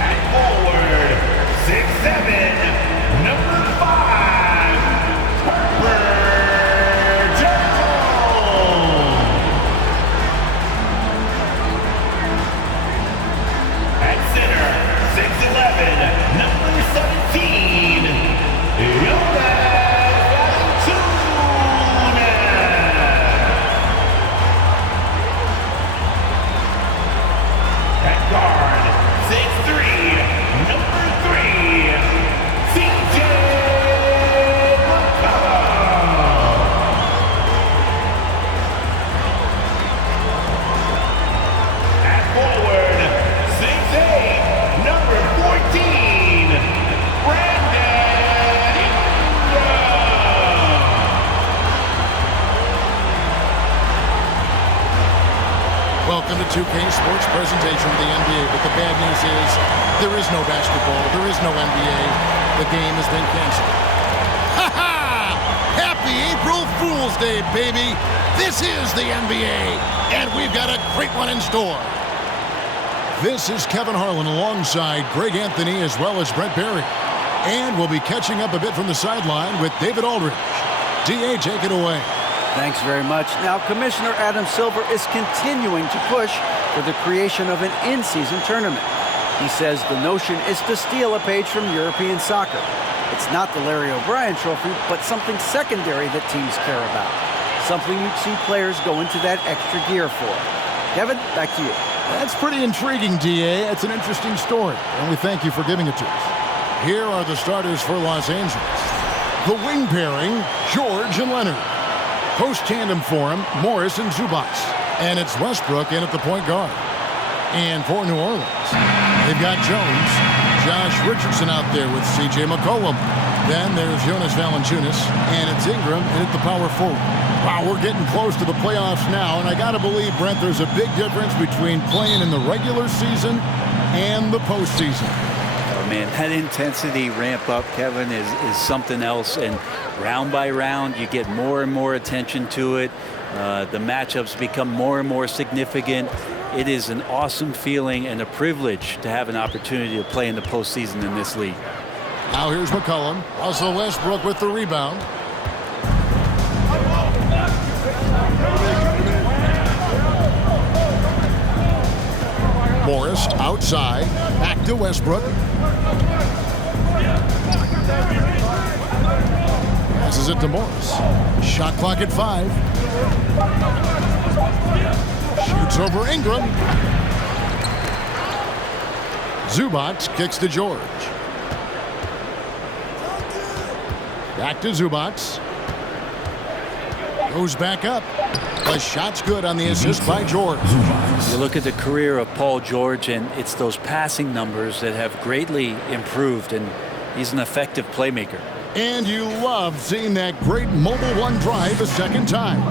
At forward, 6'7", number 5, Herbert Jones. At center, 6'11", number 17, Yoda. At guard, 6'3", number 3, CJ McCollum. At forward, 6'8", number 14, Brandon Ingram. Welcome to 2K Sports presentation of the NBA, but the bad news is there is no basketball, there is no NBA. The game has been canceled. Ha ha! Happy April Fool's Day, baby! This is the NBA, and we've got a great one in store. This is Kevin Harlan alongside Greg Anthony as well as Brent Barry. And we'll be catching up a bit from the sideline with David Aldridge. DA, take it away. Thanks very much. Now, Commissioner Adam Silver is continuing to push for the creation of an in-season tournament. He says the notion is to steal a page from European soccer. It's not the Larry O'Brien Trophy, but something secondary that teams care about. Something you'd see players go into that extra gear for. Kevin, back to you. That's pretty intriguing, DA. It's an interesting story, and we thank you for giving it to us. Here are the starters for Los Angeles. The wing pairing, George and Leonard. Post tandem for him, Morris and Zubac. And it's Westbrook in at the point guard. And for New Orleans, they've got Jones, Josh Richardson out there with CJ McCollum. Then there's Jonas Valanciunas, and it's Ingram in at the power forward. Wow, we're getting close to the playoffs now, and I got to believe, Brent, there's a big difference between playing in the regular season and the postseason. Oh, man, that intensity ramp up, Kevin, is something else. And round by round, you get more and more attention to it. The matchups become more and more significant. It is an awesome feeling and a privilege to have an opportunity to play in the postseason in this league. Now here's McCollum. Also Westbrook with the rebound. Morris outside. Back to Westbrook. Passes it to Morris. Shot clock at 5. Shoots over Ingram. Zubac kicks to George. Back to Zubac. Goes back up. The shot's good on the assist by George. You look at the career of Paul George, and it's those passing numbers that have greatly improved, and he's an effective playmaker. And you love seeing that great mobile one drive a second time.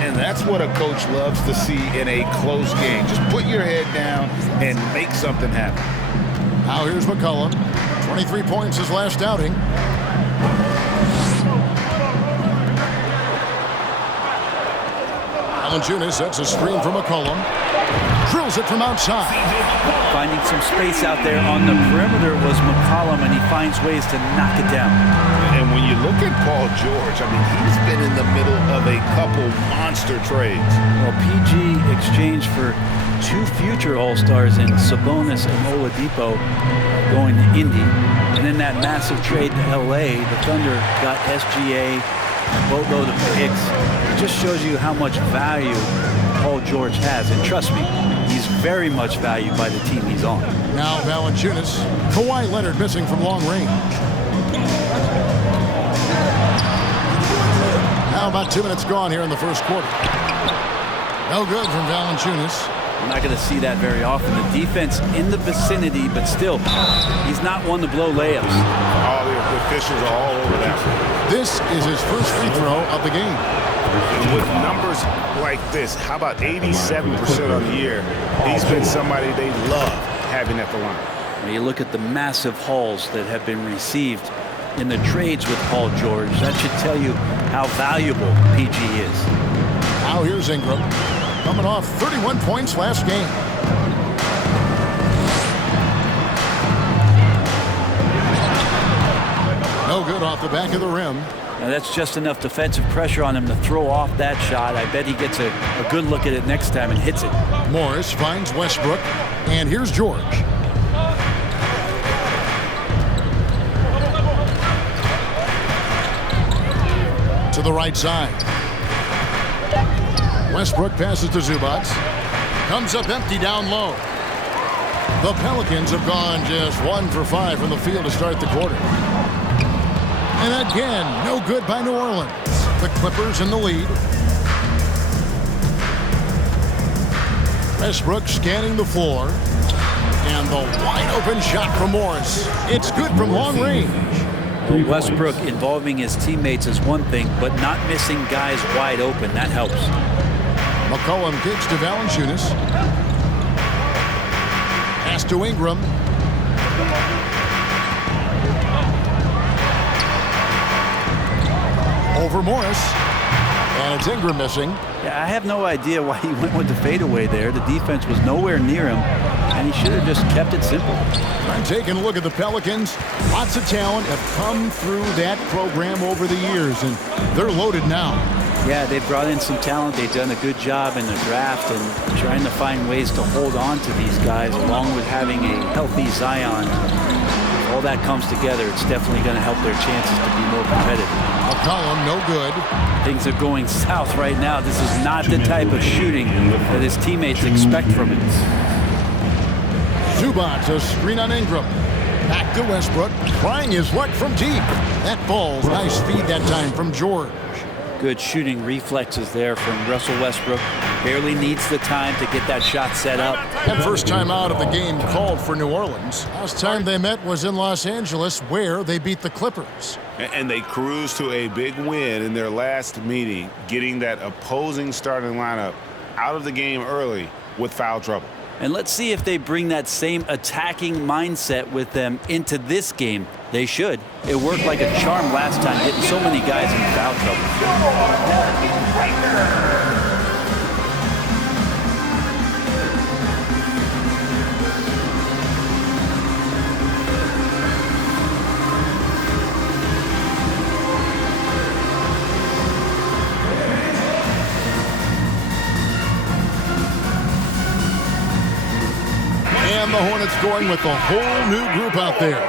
And that's what a coach loves to see in a close game. Just put your head down and make something happen. Now here's McCollum. 23 points his last outing. Valanciunas sets a screen for McCollum. Drills it from outside. Finding some space out there on the perimeter was McCollum, and he finds ways to knock it down. And when you look at Paul George, I mean, he's been in the middle of a couple monster trades. Well, PG exchanged for 2 future All-Stars in Sabonis and Oladipo going to Indy. And in that massive trade to LA, the Thunder got SGA, a boatload of picks. It just shows you how much value Paul George has. And trust me, he's very much valued by the team he's on. Now Valanciunas. Kawhi Leonard missing from long range. Now about 2 minutes gone here in the first quarter. No good from Valanciunas. We're not going to see that very often. The defense in the vicinity, but still, he's not one to blow layups. All the officials are all over that. This is his first free throw of the game. With numbers like this, how about 87% on the year? He's been somebody they love having at the line. When you look at the massive hauls that have been received in the trades with Paul George, that should tell you how valuable PG is. here's Ingram, coming off 31 points last game. No good off the back of the rim. Now that's just enough defensive pressure on him to throw off that shot. I bet he gets a good look at it next time and hits it. Morris finds Westbrook, and here's George. To the right side. Westbrook passes to Zubac. Comes up empty down low. The Pelicans have gone just 1 for 5 from the field to start the quarter. And again, no good by New Orleans. The Clippers in the lead. Westbrook scanning the floor. And the wide open shot from Morris. It's good from long range. Well, Westbrook involving his teammates is one thing, but not missing guys wide open, that helps. McCollum kicks to Valanciunas. Pass to Ingram. Over Morris. And it's Ingram missing. Yeah, I have no idea why he went with the fadeaway there. The defense was nowhere near him, and he should have just kept it simple. I'm taking a look at the Pelicans. Lots of talent have come through that program over the years, and they're loaded now. Yeah, they've brought in some talent. They've done a good job in the draft and trying to find ways to hold on to these guys, along with having a healthy Zion. If all that comes together, it's definitely going to help their chances to be more competitive. McCollum, no good. Things are going south right now. This is not the type of shooting that his teammates expect from him. Zubac, a screen on Ingram. Back to Westbrook, trying his luck from deep. That falls. Nice feed that time from George. Good shooting reflexes there from Russell Westbrook. Barely needs the time to get that shot set up. And first time out of the game called for New Orleans. Last time they met was in Los Angeles, where they beat the Clippers. And they cruised to a big win in their last meeting, getting that opposing starting lineup out of the game early with foul trouble. And let's see if they bring that same attacking mindset with them into this game. They should. It worked like a charm last time, getting so many guys in foul trouble. And the Hornets going with a whole new group out there.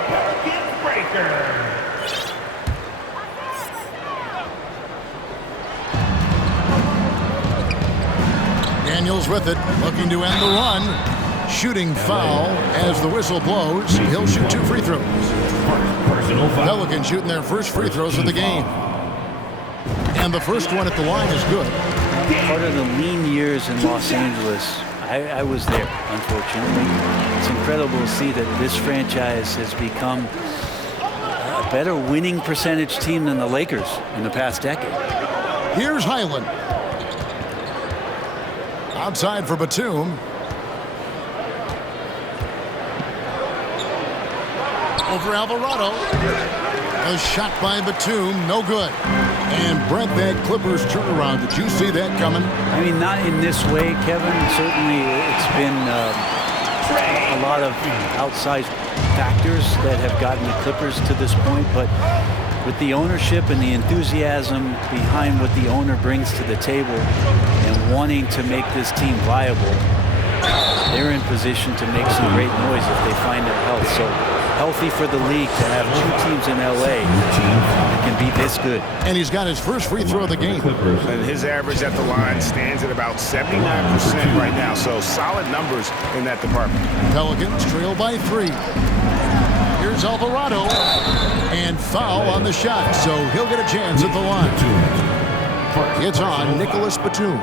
Daniels with it, looking to end the run. Shooting foul as the whistle blows. He'll shoot 2 free throws. Pelicans shooting their first free throws of the game. And the first one at the line is good. Part of the lean years in Los Angeles, I was there, unfortunately. It's incredible to see that this franchise has become a better winning percentage team than the Lakers in the past decade. Here's Highland. Outside for Batum. Over Alvarado. A shot by Batum, no good. And Brent, that Clippers turnaround, did you see that coming? I mean, not in this way, Kevin. Certainly it's been a lot of outside factors that have gotten the Clippers to this point, but with the ownership and the enthusiasm behind what the owner brings to the table and wanting to make this team viable, they're in position to make some great noise if they find their health. So healthy for the league to have 2 teams in LA that can be this good. And he's got his first free throw of the game. And his average at the line stands at about 79% right now. So solid numbers in that department. Pelicans trail by 3. Here's Alvarado. And foul on the shot, so he'll get a chance at the line. It's on Nicholas Batum.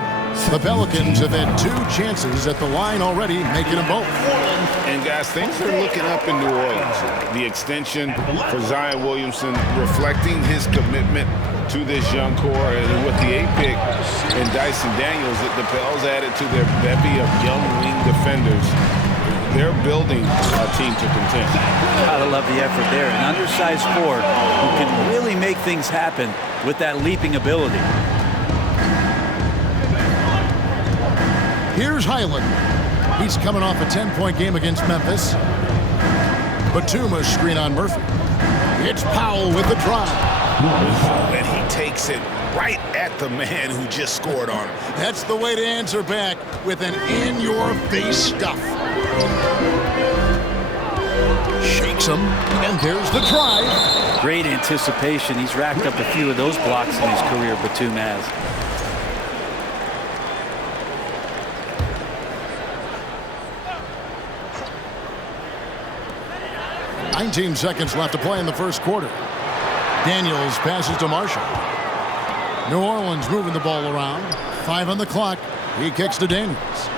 The Pelicans have had 2 chances at the line already, making them both. And guys, things are looking up in New Orleans. The extension for Zion Williamson reflecting his commitment to this young core. And with the 8th pick and Dyson Daniels, the Pels added to their bevy of young wing defenders. They're building a team to contend. Gotta love the effort there. An undersized forward who can really make things happen with that leaping ability. Here's Highland. He's coming off a 10-point game against Memphis. Batuma's screen on Murphy. It's Powell with the drive. And he takes it right at the man who just scored on him. That's the way to answer back with an in-your-face stuff. Shakes him, and there's the drive. Great anticipation. He's racked up a few of those blocks in his career, Batum has. 19 seconds left to play in the first quarter. Daniels passes to Marshall. New Orleans moving the ball around. 5 on the clock. He kicks to Daniels.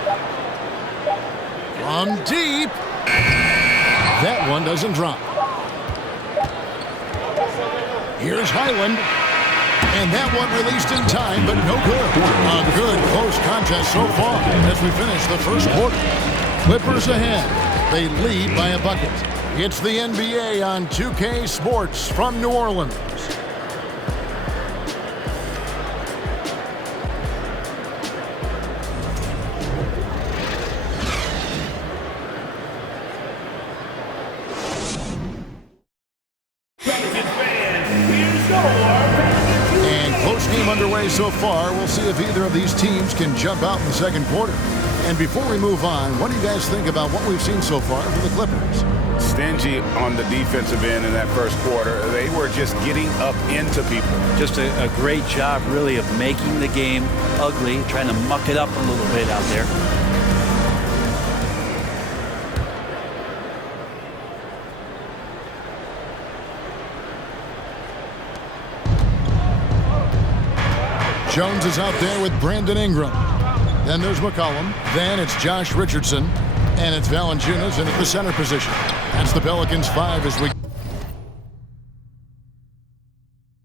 From deep. That one doesn't drop. Here's Highland. And that one released in time, but no good. A good close contest so far as we finish the first quarter. Clippers ahead. They lead by a bucket. It's the NBA on 2K Sports from New Orleans. And close game underway so far. We'll see if either of these teams can jump out in the second quarter. And before we move on, what do you guys think about what we've seen so far from the Clippers? Stingy on the defensive end in that first quarter. They were just getting up into people. Just a great job, really, of making the game ugly, trying to muck it up a little bit out there. Jones is out there with Brandon Ingram. Then there's McCollum. Then it's Josh Richardson. And it's Valanciunas in at the center position. That's the Pelicans 5 as we